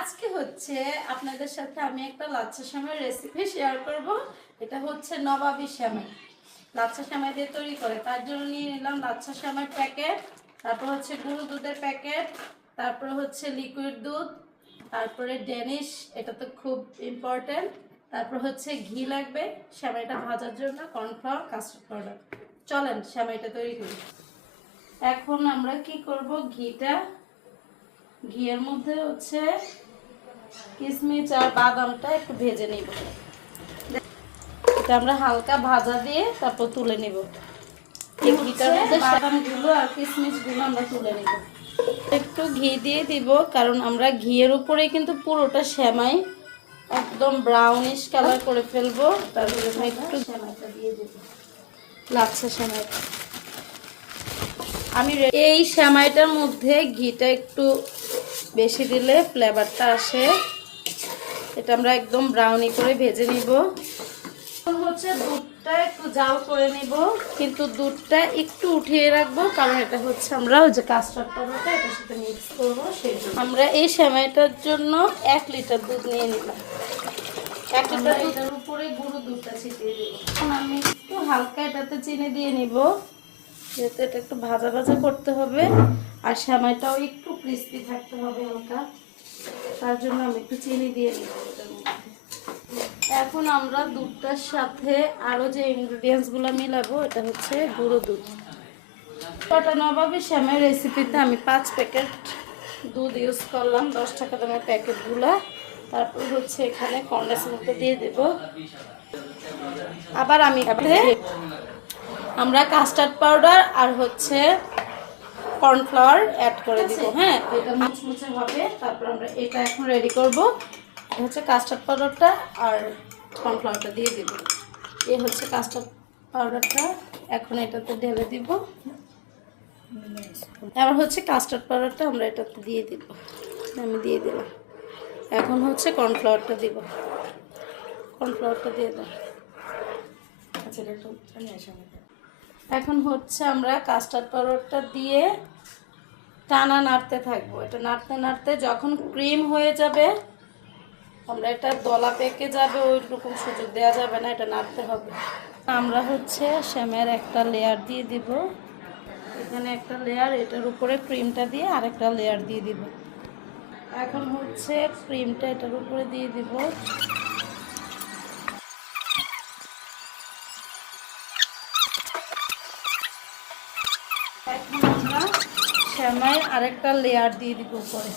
আজকে হচ্ছে আপনাদের সাথে আমি একটা লাচ্ছা সেমাইয়ের রেসিপি শেয়ার করব। এটা হচ্ছে নবাবী সেমাই, লাচ্ছা সেমাই দিয়ে তৈরি করে। তার জন্য নিয়ে নিলাম লাচ্ছা সেমাইয়ের প্যাকেট, তারপর হচ্ছে গুঁড়ো দুধের প্যাকেট, তারপর হচ্ছে লিকুইড দুধ, তারপরে ড্যানিশ, এটা তো খুব ইম্পর্টেন্ট, তারপর হচ্ছে ঘি লাগবে সেমাইটা ভাজার জন্য, কর্নফ্লাওয়ার, কাস্টার্ড পাউডার। চলেন সেমাইটা তৈরি করি। এখন আমরা কি করব, ঘিয়ের মধ্যে হচ্ছে কিশমিশ আর বাদামটা একটু ভেজে নিব। এটা আমরা হালকা ভাজা দিয়ে তারপর তুলে নিব। এই ঘিটার মধ্যে বাদামগুলো আর কিশমিশগুলো আমরা তুলে নিব। একটু ঘি দিয়ে দিব, কারণ আমরা ঘিয়ের উপরেই কিন্তু পুরোটা সেমাই একদম ব্রাউনিশ কালার করে ফেলবো। তারপরে একটু সেমাইটা দিয়ে দেব, লাচ্ছা সেমাইটা। আমি এই সেমাইটার মধ্যে ঘিটা একটু বেশি দিলে ফ্লেভারটা আসে। এটা আমরা একদম ব্রাউনি করে ভেজে নিব। হচ্ছে দুধটা একটু জাল করে নিব, কিন্তু দুধটা একটু উঠিয়ে রাখবো, কারণ এটা হচ্ছে আমরা ওই যে কাস্টার্ড পাউডারটা এটার সাথে মিক্স করবো। সেই জন্য আমরা এই সেমাইটার জন্য 1 লিটার দুধ নিয়ে নিলাম। 1 লিটার দুধের উপরে গুঁড়ো দুধটা ছিটিয়ে দেবো। এখন আমি একটু হালকা এটাতে চিনি দিয়ে নিব, যেহেতু এটা একটু ভাজা ভাজা করতে হবে আর সেমাইটাও একটু ক্রিস্পি থাকতে হবে হালকা, তার জন্য আমি একটু চিনি দিয়ে নিব এটার মধ্যে। এখন আমরা দুধটার সাথে আরও যে ইনগ্রিডিয়েন্টসগুলো মিলাবো, এটা হচ্ছে গুঁড়ো দুধ। কটা নবাবী সেমাইয়ের রেসিপিতে আমি 5 প্যাকেট দুধ ইউজ করলাম, 10 টাকা দামের প্যাকেটগুলো। তারপর হচ্ছে এখানে কনডেন্স মিল্কটা দিয়ে দেব। আবার আমরা কাস্টার্ড পাউডার আর হচ্ছে কর্নফ্লাওয়ার অ্যাড করে দিব। হ্যাঁ, এটা মুচমুচে হবে। তারপর আমরা এটা এখন রেডি করব। এটা হচ্ছে কাস্টার্ড পাউডারটা আর কর্নফ্লাওয়ারটা দিয়ে দিব। এই হচ্ছে কাস্টার্ড পাউডারটা, এখন এটাতে ঢেলে দিব। এবার হচ্ছে কাস্টার্ড পাউডারটা আমরা এটাতে দিয়ে দিব, আমি দিয়ে দিলাম। এখন হচ্ছে কর্নফ্লাওয়ারটা দিব, কর্নফ্লাওয়ারটা দিয়ে দেব। এখন হচ্ছে আমরা কাস্টার্ড পাউডারটা দিয়ে টানা নাড়তে থাকবো। এটা নাড়তে নাড়তে যখন ক্রিম হয়ে যাবে, আমরা এটা দলা পেকে যাবে, ওই রকম সুযোগ দেওয়া যাবে না, এটা নাড়তে হবে। আমরা হচ্ছে সেমাইয়ের একটা লেয়ার দিয়ে দিব, এখানে একটা লেয়ার, এটার উপরে ক্রিমটা দিয়ে আরেকটা লেয়ার দিয়ে দিব। এখন হচ্ছে ক্রিমটা এটার উপরে দিয়ে দিব। এখন আমরা সেমাইয়ের আরেকটা লেয়ার দিয়ে দিব উপরে।